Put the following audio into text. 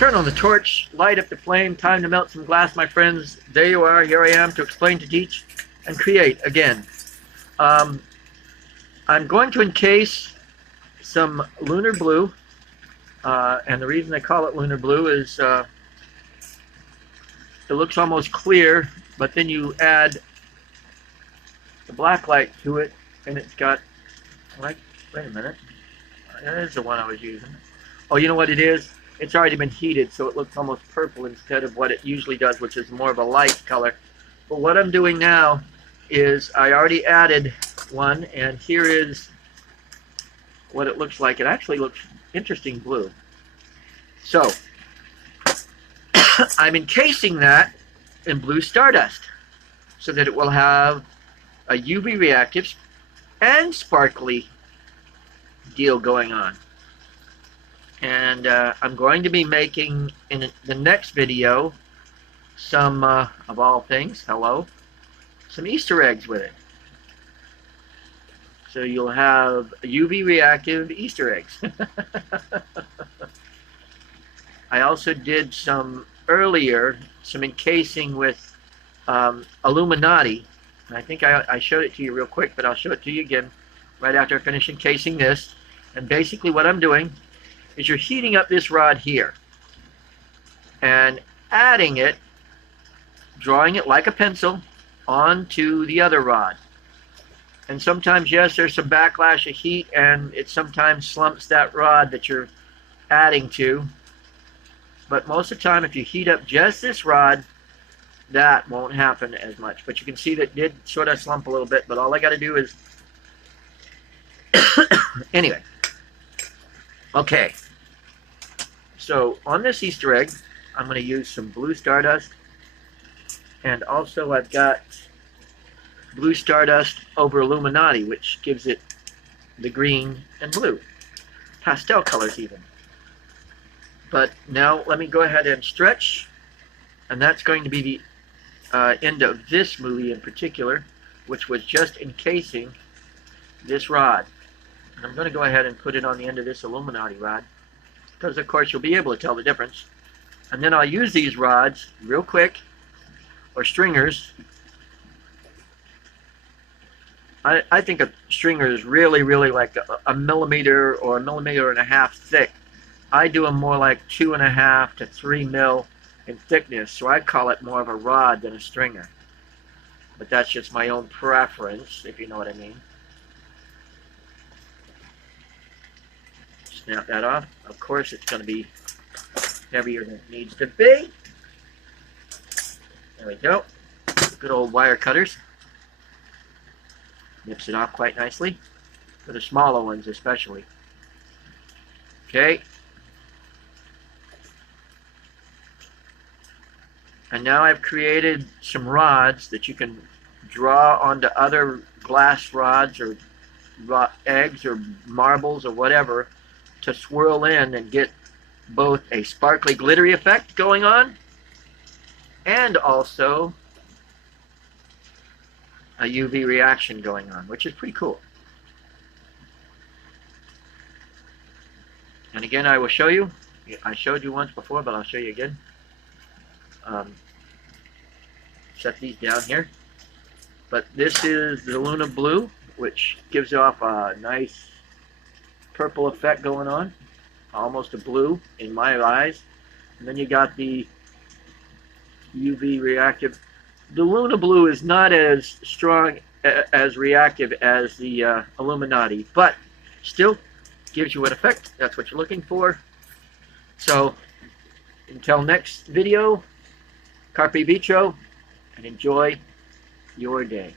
Turn on the torch, light up the flame, time to melt some glass, my friends. There you are, here I am to explain, to teach, and create again. I'm going to encase some lunar blue, and the reason I call it lunar blue is it looks almost clear, but then you add the black light to it, and it's got, like, wait a minute, that is the one I was using. Oh, you know what it is? It's already been heated, so it looks almost purple instead of what it usually does, which is more of a light color. But what I'm doing now is I already added one, and here is what it looks like. It actually looks interesting blue. So I'm encasing that in blue stardust so that it will have a UV reactive and sparkly deal going on. And I'm going to be making in the next video some, of all things, some Easter eggs with it. So you'll have UV reactive Easter eggs. I also did some earlier, some encasing with Illuminati. And I think I showed it to you real quick, but I'll show it to you again right after I finish encasing this. And basically what I'm doing is you're heating up this rod here and adding it, drawing it like a pencil onto the other rod. And sometimes, yes, there's some backlash of heat, and it sometimes slumps that rod that you're adding to. But most of the time, if you heat up just this rod, that won't happen as much. But you can see that it did sort of slump a little bit, but all I got to do is anyway. Okay, so on this Easter egg, I'm going to use some blue stardust, and also I've got blue stardust over Illuminati, which gives it the green and blue, pastel colors even. But now let me go ahead and stretch, and that's going to be the end of this movie in particular, which was just encasing this rod. And I'm going to go ahead and put it on the end of this Illuminati rod, because of course you'll be able to tell the difference. And then I'll use these rods real quick, or stringers. I think a stringer is really like a millimeter or a millimeter and a half thick. I do them more like 2.5 to 3 mil in thickness, so I call it more of a rod than a stringer. But that's just my own preference, if you know what I mean. Snap that off. Of course it's going to be heavier than it needs to be. There we go. Good old wire cutters. Nips it off quite nicely. For the smaller ones especially. Okay. And now I've created some rods that you can draw onto other glass rods or eggs or marbles or whatever to swirl in and get both a sparkly glittery effect going on and also a UV reaction going on, which is pretty cool. And again, I will show you. I showed you once before, but I'll show you again. Set these down here. But this is the Luna Blue, which gives off a nice purple effect going on, almost a blue in my eyes. And then you got the UV reactive. The Luna Blue is not as strong as reactive as the Illuminati, but still gives you an effect. That's what you're looking for. So until next video, carpe vitro, and enjoy your day.